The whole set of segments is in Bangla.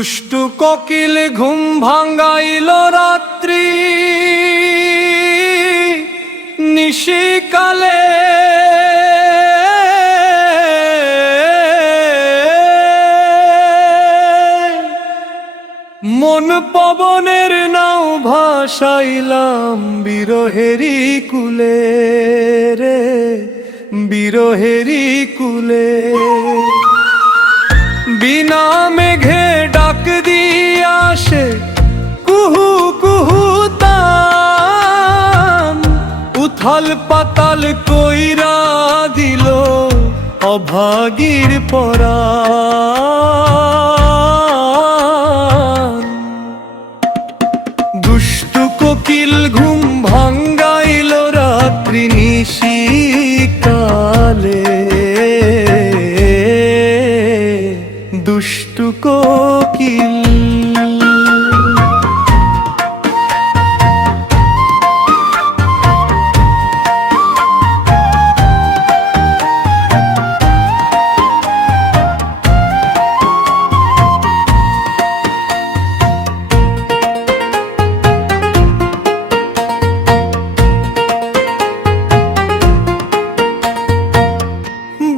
দুষ্টু কোকিল ঘুম ভাঙাইল রাত্রি নিশিকালে। মন পবনের নাও ভাসাইলাম বিরহেরি কুলে রে, বিরহেরি কুলে। বিনা মেঘে ডাক দিয়ে আসে কুহু কুহু তান, উথাল পাতাল কইরা দিল অভাগীর পরাণ। দুষ্টু কোকিল ঘুম ভাঙ্গাইল রাত্রি নিশিকালে। দুষ্টু কোকিল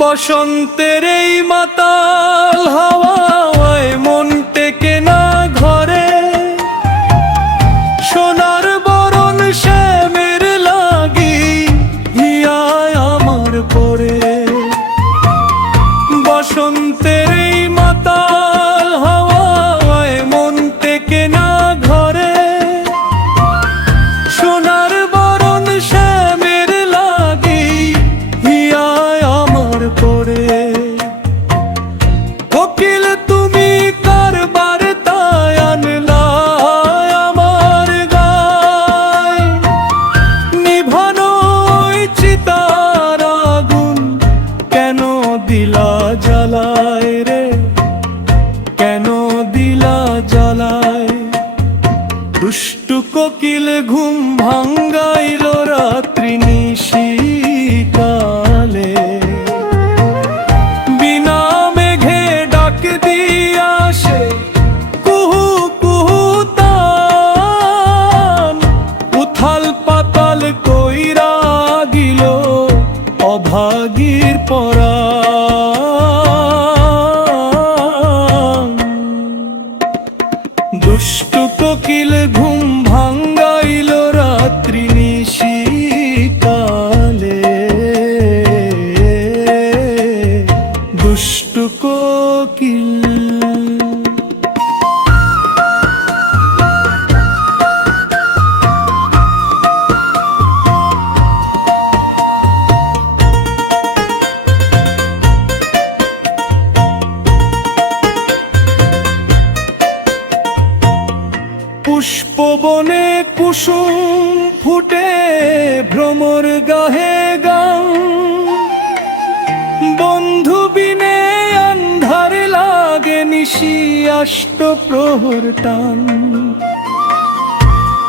বসন্তের এই মাতাল হাওয়ায় মন টেকে না ঘরে। সোনার বরণ শ্যামের লাগি হিয়ায় আমার পরে। বসন্তের এই মাতাল হাওয়ায় মন টেকে না ঘরে। সোনার বরণ শ্যামের লাগি হিয়ায় আমার পরে। কোকিল তুমি কারবার তাই আনলা আমার গায়। নিভানো চিতার আগুন কেন দিলা জ্বালায় রে, কেন দিলা জ্বালায়। দুষ্টু কোকিল ঘুম ভাঙ্গাইল রাত্রি নিশিকালে। বিনা মেঘে ডাক দিয়ে আসে কুহু কুহু তান, উথাল পাতাল কইরা দিল অভাগীর পরাণ। দুষ্টু কোকিল ঘুম ভাঙ্গাইল রাত্রি নিশিকালে। দুষ্টু কোকিল পুষ্পবনে কুসুম ফুটে ভ্রমর গাহে গান। বন্ধু বিনে আন্ধার লাগে নিশি আষ্ট প্রহর টান।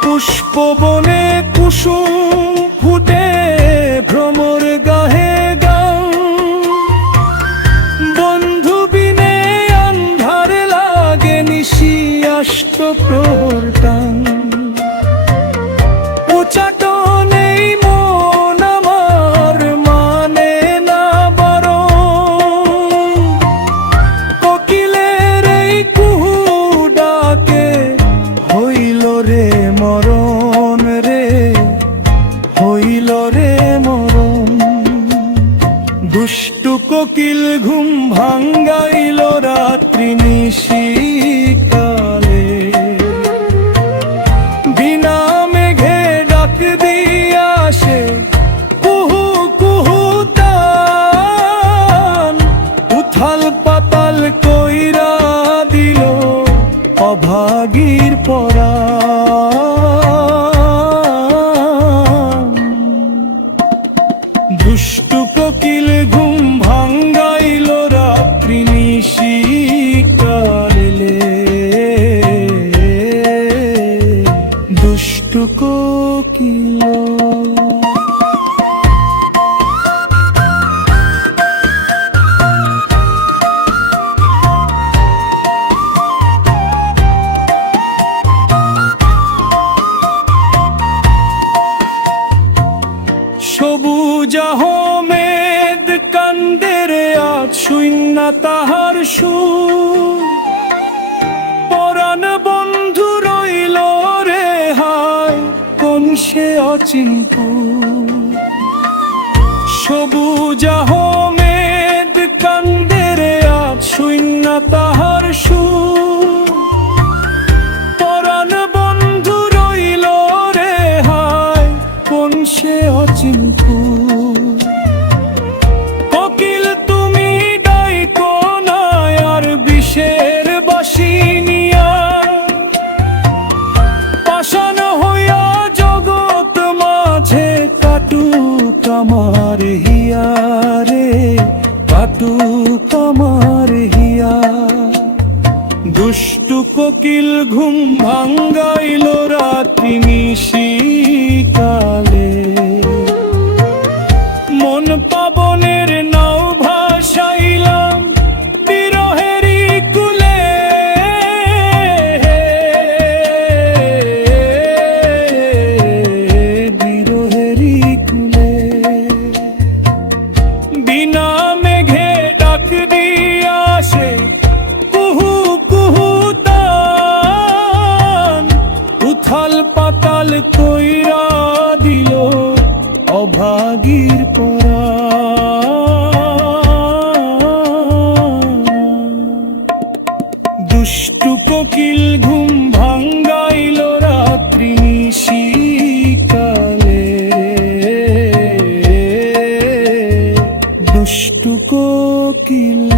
পুষ্পবনে কুসুম ফুটে ভ্রমর গাহে গান। বন্ধু বিনে আন্ধার লাগে নিশি আষ্ট প্রহর টান। উচাটনেই মন আমার মানে না বারণ। কোকিলের এই কুহু ডাকে হইল রে মরণ রে, হইল রে মরণ। দুষ্টু কোকিল ঘুম ভাঙ্গাইল রাত্রি নিশিকালে। বিনা মেঘে ডাক দিয়ে আসে কুহু কুহু তান, উথাল পাতাল কইরা দিল অভাগীর পরাণ। দুষ্টু কোকিল ঘুম ভাঙ্গাইল রাত্রি নিশিকালে। দুষ্টু কোকিল সবুজ আহমেদ কান্দের আজ শূন্য তাহার সুর, পরাণ বন্ধু রইল রে হায় কোন সে অচিন্ত। সবুজ আহমেদ কান্দের আজ শূন্য তাহার সুর, পরাণ বন্ধু রইল রে হায় কোন সে অচিন্ত। কোকিল তুমি ডাইকো না আর বিষের বাঁশি নিয়া, পাষাণ হইয়া জগৎ মাঝে কাটুক আমার হিয়া রে, কাটুক আমার হিয়া। দুষ্টু কোকিল ঘুম ভাঙ্গাইল রাত্রি নিশিকালে, মন পাবনের নাও ভাসাইলাম বিরহেরই কুলে। বিরহেরই কুলে বিনা মেঘে ডাক দিয়া আসে কুহু কুহু তান, উথাল পাতাল কইরা দিল অভাগীর পরাণ। দুষ্টু কোকিল ঘুম ভাঙ্গাইল রাত্রি নিশিকালে, দুষ্টু কোকিল।